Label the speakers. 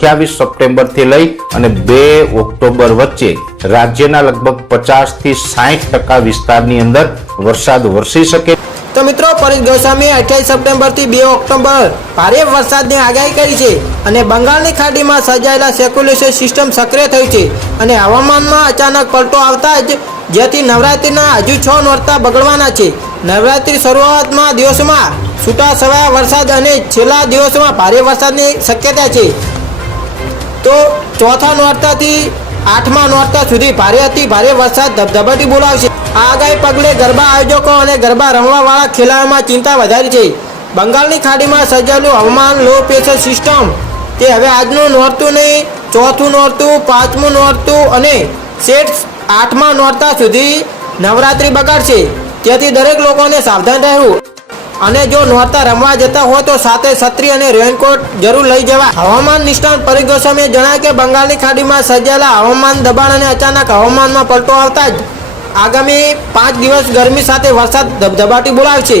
Speaker 1: અઠ્યાવીસ સપ્ટેમ્બરથી લઈ અને બે ઓક્ટોબર વચ્ચે રાજ્યના લગભગ પચાસથી સાહીઠ ટકા વિસ્તારની અંદર વરસાદ વરસી શકે.
Speaker 2: તો મિત્રો, પરેશ ગોસ્વામીએ અઠ્યાવીસ સપ્ટેમ્બરથી બે ઓક્ટોબર ભારે વરસાદની આગાહી કરી છે અને બંગાળની ખાડીમાં સર્જાયેલા સેક્યુલેશન સિસ્ટમ સક્રિય થયું છે અને હવામાનમાં અચાનક પલટો આવતા જ જેથી નવરાત્રિના હજુ છ નોરતા બગડવાના છે. નવરાત્રિ શરૂઆતમાં દિવસમાં છૂટા છવાયા વરસાદ અને છેલ્લા દિવસમાં ભારે વરસાદની શક્યતા છે. ચોથા નોરતાથી આઠમા નોરતા સુધી ભારે અતિ ભારે વરસાદ, ધબધબાટી બોલાવશે. આ આગાહી પગલે ગરબા આયોજકો અને ગરબા રમવાવાળા ખેલાડીઓમાં ચિંતા વધારી છે. બંગાળની ખાડીમાં સર્જાયેલું હવામાન લો પ્રેશર સિસ્ટમ તે હવે આજનું નોરતું નહીં, ચોથું નોરતું, પાંચમું નોરતું અને શેઠ આઠમા નોરતા સુધી નવરાત્રિ બગાડશે. તેથી દરેક લોકોને સાવધાન રહેવું અને જો નોરતા રમવા જતા હોય તો સાથે છત્રી અને રેનકોટ જરૂર લઈ જવા હવામાન નિષ્ણાત પરી ગોસ્વામીએ જણાવ્યું કે બંગાળની ખાડીમાં સર્જાયેલા હવામાન દબાણ અને અચાનક હવામાનમાં પલટો આવતા જ આગામી પાંચ દિવસ ગરમી સાથે વરસાદ ધબધબાટી બોલાવશે.